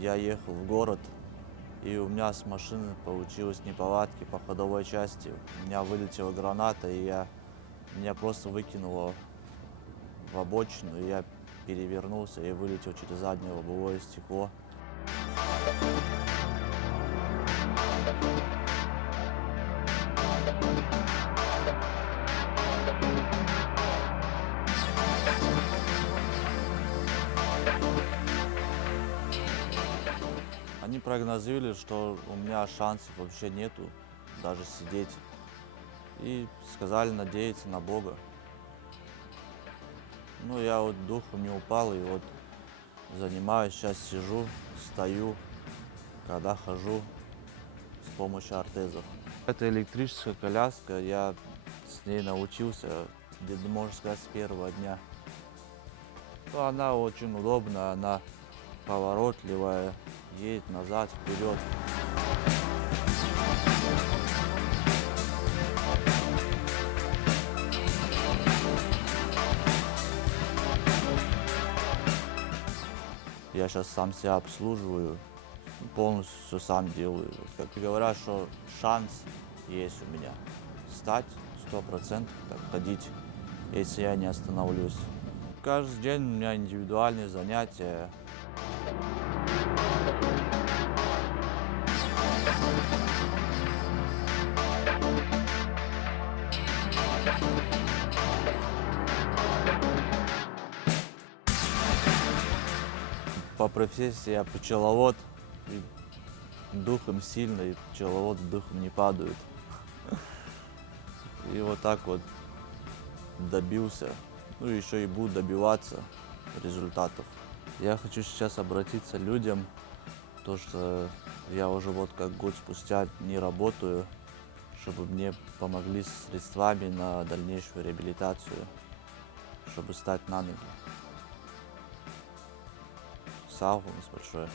Я ехал в город, и у меня с машины получилось неполадки по ходовой части. У меня вылетела граната, и меня просто выкинуло в обочину, и я перевернулся и вылетел через заднее лобовое стекло. Они прогнозировали, что у меня шансов вообще нету даже сидеть. И сказали надеяться на Бога. Ну, я вот духом не упал, и вот занимаюсь, сейчас сижу, стою, когда хожу с помощью ортезов. Это электрическая коляска, я с ней научился, можно сказать, с первого дня. Ну, она очень удобная, она поворотливая, едет назад, вперед. Я сейчас сам себя обслуживаю, полностью все сам делаю. Как говорят, что шанс есть у меня стать 100%, так, ходить, если я не остановлюсь. Каждый день у меня индивидуальные занятия. По профессии я пчеловод, и духом сильный, пчеловод духом не падают. И вот так вот добился, ну еще и буду добиваться результатов. Я хочу сейчас обратиться к людям, то что я уже вот как год спустя не работаю, чтобы мне помогли с средствами на дальнейшую реабилитацию, чтобы стать на ноги. Слава вам большое.